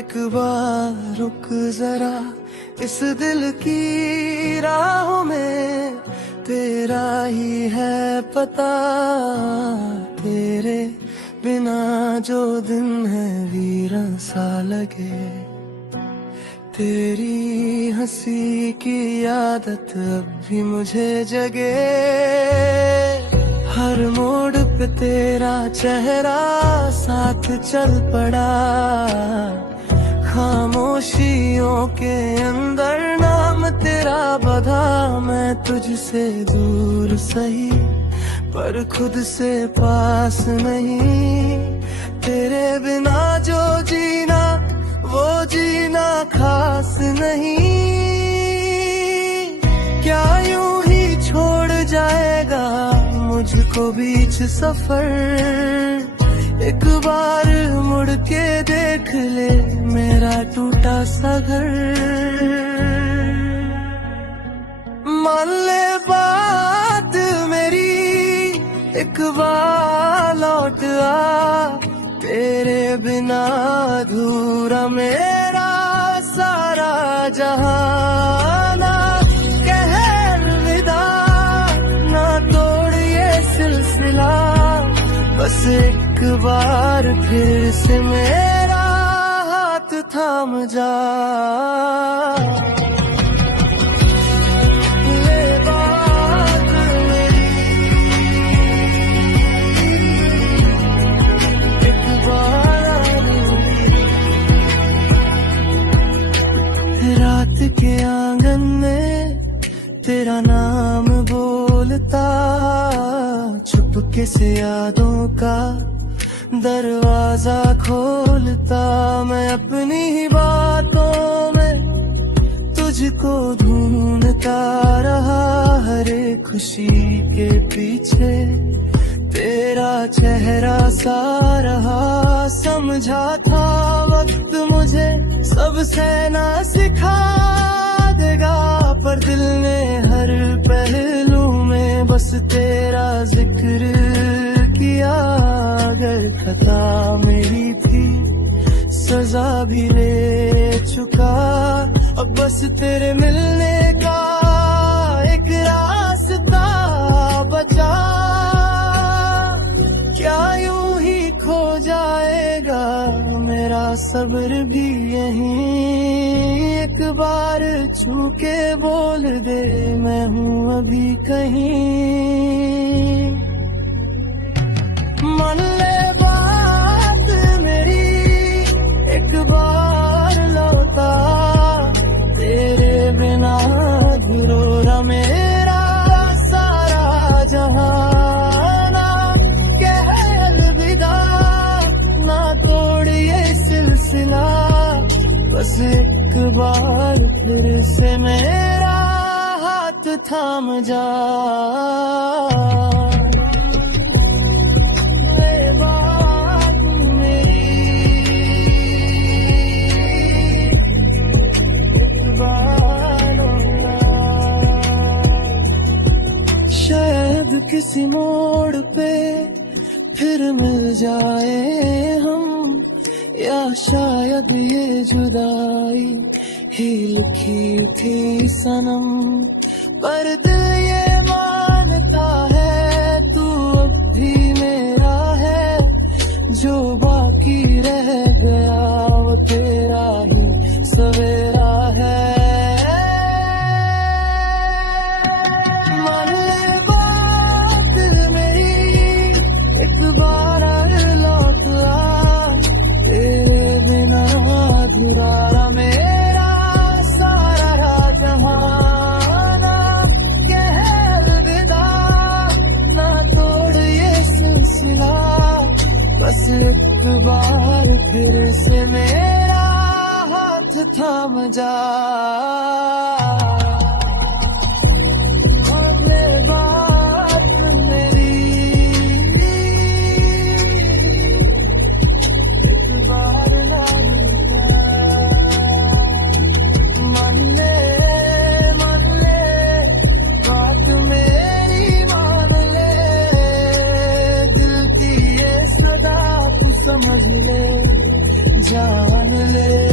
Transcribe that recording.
एक बार रुक जरा इस दिल की राहों में, तेरा ही है पता, तेरे बिना जो दिन है वीरान सा लगे। तेरी हंसी की आदत अब भी मुझे जगे, हर मोड़ पे तेरा चेहरा साथ चल पड़ा। खामोशियों के अंदर नाम तेरा बधा, मैं तुझसे दूर सही पर खुद से पास नहीं। तेरे बिना जो जीना वो जीना खास नहीं। क्या यूं ही छोड़ जाएगा मुझको बीच सफर, एक बार मुड़ के देख ले मेरा टूटा सा घर। मान ले बात मेरी, एक बार लौट आ, तेरे बिना अधूरा मेरा सारा जहां। ना कह अलविदा, ना तोड़ ये सिलसिला, बस एक बार फिर से मेरा हाथ थाम जा। रात के आंगन में तेरा नाम बोलता, चुपके से यादों का दरवाजा खोलता। मैं अपनी ही बातों में तुझको ढूंढता रहा, हर एक खुशी के पीछे तेरा चेहरा सा रहा। समझा था वक्त मुझे सबसे ना सिखा देगा, पर दिल ने हर पहलू में बस तेरा जिक्र किया। अगर खता मेरी थी सजा भी ले चुका, अब बस तेरे मिलने का एक रास्ता बचा। क्या यूं ही खो जाएगा मेरा सब्र भी यहीं, एक बार छू के बोल दे मैं हूँ अभी कहीं। मान ले बात मेरी, एक बार लौटा, तेरे बिना अधूरा मेरा सारा जहां। बस एक बार फिर से मेरा हाथ थाम जा। ये बात मेरी, एक बार शायद किसी मोड़ पे फिर मिल जाए हम, या शायद ये जुदाई ही लिखी थी सनम। पर दिल ये मानता है तू अब भी मेरा है, जो बाकी रह गया वो तेरा ही सवेरा है। मान ले बात मेरी, एक बार लौट आ, तेरे बिना अधूरा मेरा सारा जहां। ना कह अलविदा, ना तोड़ ये सिलसिला, बस एक बार फिर से मेरा हाथ थाम जा। समझ ले, जान ले।